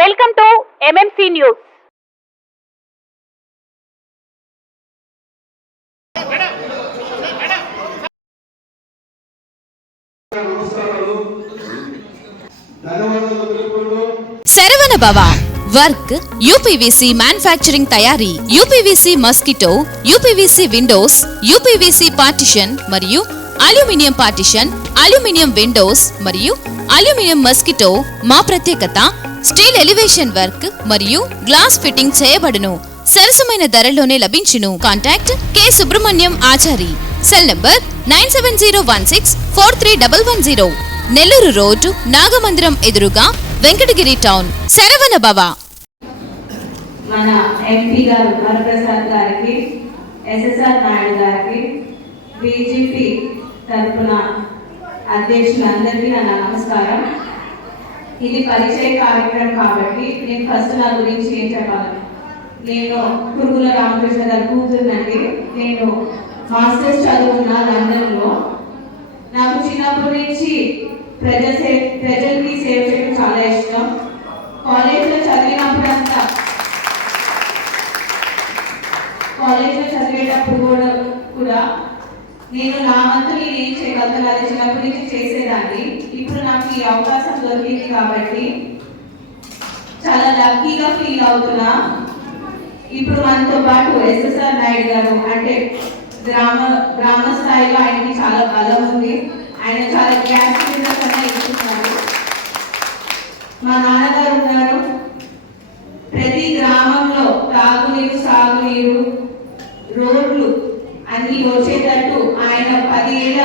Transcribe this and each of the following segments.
Welcome to MMC news. Saravana భవ work UPVC manufacturing తయారీ, UPVC mosquito, UPVC Windows, UPVC partition మరియు aluminium partition, aluminium Windows మరియు aluminium mosquito. మా ప్రత్యేకత steel elevation work మరియు glass fitting చేయబడును. సరసమైన ధరలోనే లభించును. Contact K Subrahmanyam Achari. Cell number 9706431110. Nellore road, Nagamandiram ఎదురుగా, వెంకటగిరి టౌన్. శరవణ భవ. మన ఎంపీ గారు వరప్రసాద్ గారికి, ఎస్ఎస్ఆర్ నాయుడు గారికి, బీజేపీ తరఫున అధ్యక్షులందరికీ నా నమస్కారం. ఇది పరిచయ కార్యక్రమం కాబట్టి నేను ఫస్ట్ నా గురించి ఏం చెప్పాలి. నేను కురుగుల రామకృష్ణ గారి కూతురునండి. నేను మాస్టర్స్ చదువుకున్న లండన్లో. నాకు చిన్నప్పటి నుంచి ప్రజలకి సేవ చేయడం చాలా ఇష్టం. కాలేజ్లో చదివేటప్పుడు కూడా నేను నా వంతు నేను ఏం చేయగలుగుతాను అది చిన్నప్పటి నుంచి చేసేదాన్ని. ఇప్పుడు నాకు ఈ అవకాశం దొరికింది కాబట్టి చాలా లక్కీగా ఫీల్ అవుతున్నా. ఇప్పుడు మనతో పాటు ఎస్ఎస్ఆర్ నాయుడు గారు అంటే గ్రామ స్థాయిలో ఆయనకి చాలా బలం ఉంది. ఆయన చాలా గ్యాస్ సిలిండర్స్ అన్నీ ఇస్తున్నారు. మా నాన్నగారు ఉన్నారు. ప్రతి గ్రామంలో తాగునీరు, సాగునీరు, రోడ్లు అన్ని వచ్చేటట్టు ఆయన 10 ఏళ్ళ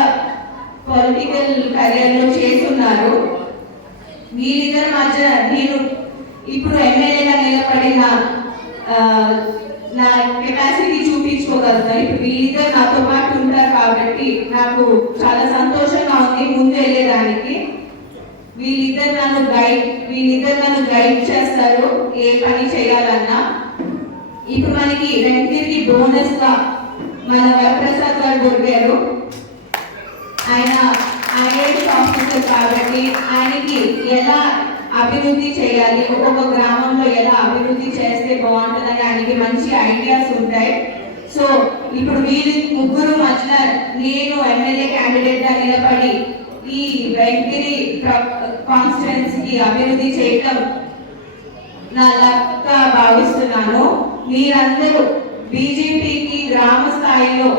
పొలిటికల్ కెరియర్లో చేస్తున్నారు. వీరిద్దరి మధ్య నేను ఇప్పుడు ఎమ్మెల్యేగా నిలబడిన నా కెపాసిటీ చూపించుకోగలుగుతాను. ఇప్పుడు వీళ్ళిద్దరు నాతో పాటు ఉంటారు కాబట్టి నాకు చాలా సంతోషంగా ఉంది ముందు వెళ్ళేదానికి. వీళ్ళిద్దరు నన్ను గైడ్ చేస్తారు ఏ పని చేయాలన్నా. ఇప్పుడు మనకి వెంకటగిరికి బోనస్ గా మన వరప్రసాద్ గారు దొరికారు. ఆయన ఐఏఎస్ ఆఫీసర్ కాబట్టి ఆయనకి ఎలా అభివృద్ధి చేయాలి, ఒక్కొక్క గ్రామంలో ఎలా అభివృద్ధి చేస్తే బాగుంటుందని ఆయనకి మంచి ఐడియాస్ ఉంటాయి. సో ఇప్పుడు వీరి ముగ్గురు మధ్య నేను ఎమ్మెల్యే క్యాండిడేట్ గా నిలబడి ఈ వెంకటగిరి కాన్స్టిట్యుయెన్సీకి అభివృద్ధి చేయటం నా లక్గా భావిస్తున్నాను. మీరందరూ బీజేపీకి గ్రామ స్థాయిలో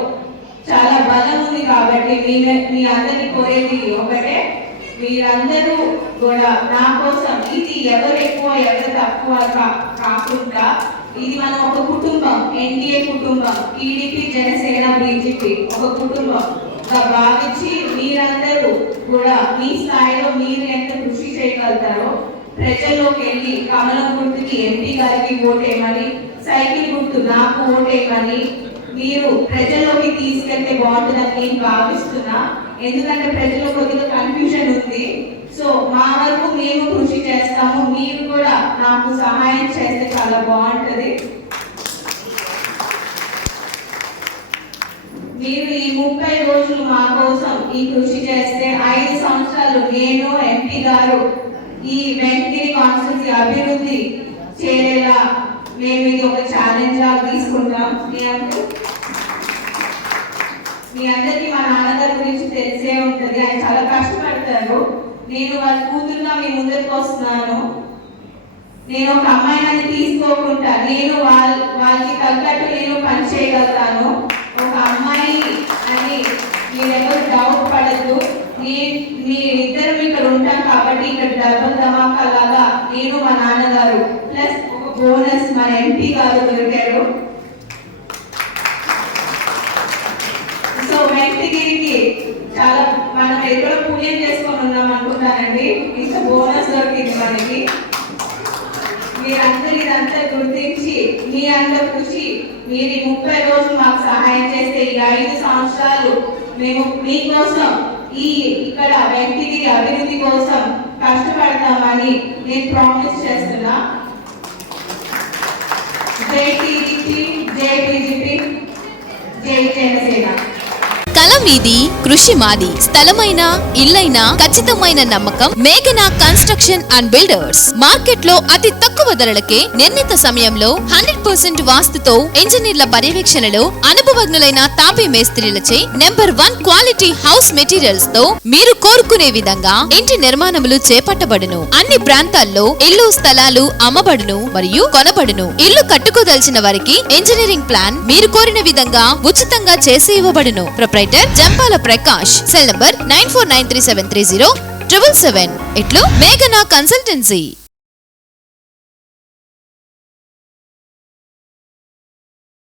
చాలా బలం ఉంది కాబట్టి మీ అందరినీ కోరేది ఒకటే, మీరందరూ కూడా నా కోసం ఇది ఎవరు ఎక్కువ ఎవరు తక్కువ కాకుండా ఇది మనం ఒక కుటుంబం, ఎన్డీఏ కుటుంబం, టీడీపీ, జనసేన, బీజేపీ ఒక కుటుంబంగా భావించి మీరందరూ కూడా మీ స్థాయిలో మీరు ఎంత కృషి చేయగలుగుతారో ప్రజల్లోకి వెళ్ళి కమలం గుర్తుకి ఎంపీ గారికి ఓటేయమని, సైకిల్ గుర్తు నాకు ఓటేయమని మీరు ప్రజల్లోకి తీసుకెళ్తే బాగుంటుందని నేను భావిస్తున్నా. ఎందుకంటే ప్రజల్లో కొద్దిగా కన్ఫ్యూజన్ ఉంది. సో మా వరకు మేము కృషి చేస్తాము, మీరు కూడా నాకు సహాయం చేస్తే చాలా బాగుంటుంది. మీరు ఈ 30 రోజులు మా కోసం ఈ కృషి చేస్తే 5 సంవత్సరాలు నేను ఎంపీ గారు ఈ వెంకటగిరి కాన్స్టిట్యుయెన్సీ అభివృద్ధి చేరేలా మేము ఇది ఒక ఛాలెంజ్ గా తీసుకుంటాం. మీ అందరికీ మా నాన్నగారి గురించి తెలిసే ఉంటుంది. ఆయన చాలా కష్టపడతారు. నేను వాళ్ళ కూతురుగా మీ ముందరికి వస్తున్నాను. నేను ఒక అమ్మాయిని తీసుకోకుండా నేను వాళ్ళకి తగ్గట్టు నేను పని చేయగలుగుతాను. ఒక అమ్మాయి అని మీరెవరు డౌట్ పడద్దు. మీరిద్దరు ఇక్కడ ఉంటాం కాబట్టి ఇక్కడ డబుల్ ధమాకా లాగా నేను మా నాన్నగారు ప్లస్ ఒక బోనస్ మన ఎంపీ గారు దొరికారు. సో వెంకటగిరికి చాలా మనం ఎక్కడో పుణ్యం చేసుకొని ఉన్నాం అనుకుంటానండి. ఇంకా బోనస్ దొరికింది మనకి. మీరందరూ ఇదంతా గుర్తించి మీ అందరూ కృషి మీరు 30 రోజులు మాకు సహాయం చేస్తే ఈ 5 సంవత్సరాలు మేము మీకోసం ఇక్కడ వెంకటగిరి అభివృద్ధి కోసం కష్టపడతామని నేను ప్రామిస్ చేస్తున్నా. జై టీడీపీ, జై బీజేపీ, జై జనసేన. కలం మీది, కృషి మాది. స్థలమైన, ఇల్లైనా ఖచ్చితమైన నమ్మకం మేఘనా కన్స్ట్రక్షన్ అండ్ బిల్డర్స్. మార్కెట్ లో అతి తక్కువ ధరలకే నిర్ణీత సమయంలో 100% వాస్తుతో ఇంజనీర్ల పర్యవేక్షణలో అనుభవజ్ఞులైన తాపీ మేస్త్రీలచే నెంబర్ 1 క్వాలిటీ హౌస్ మెటీరియల్స్ తో మీరు కోరుకునే విధంగా ఇంటి నిర్మాణములు చేపట్టబడును. అన్ని ప్రాంతాల్లో ఇల్లు స్థలాలు అమ్మబడును మరియు కొనబడును. ఇల్లు కట్టుకోదలిచిన వారికి ఇంజనీరింగ్ ప్లాన్ మీరు కోరిన విధంగా ఉచితంగా చేసి ఇవ్వబడును. Proprietor Jampala Prakash. Cell number 9493730777. ఇట్లు మేఘనా కన్సల్టెన్సీ.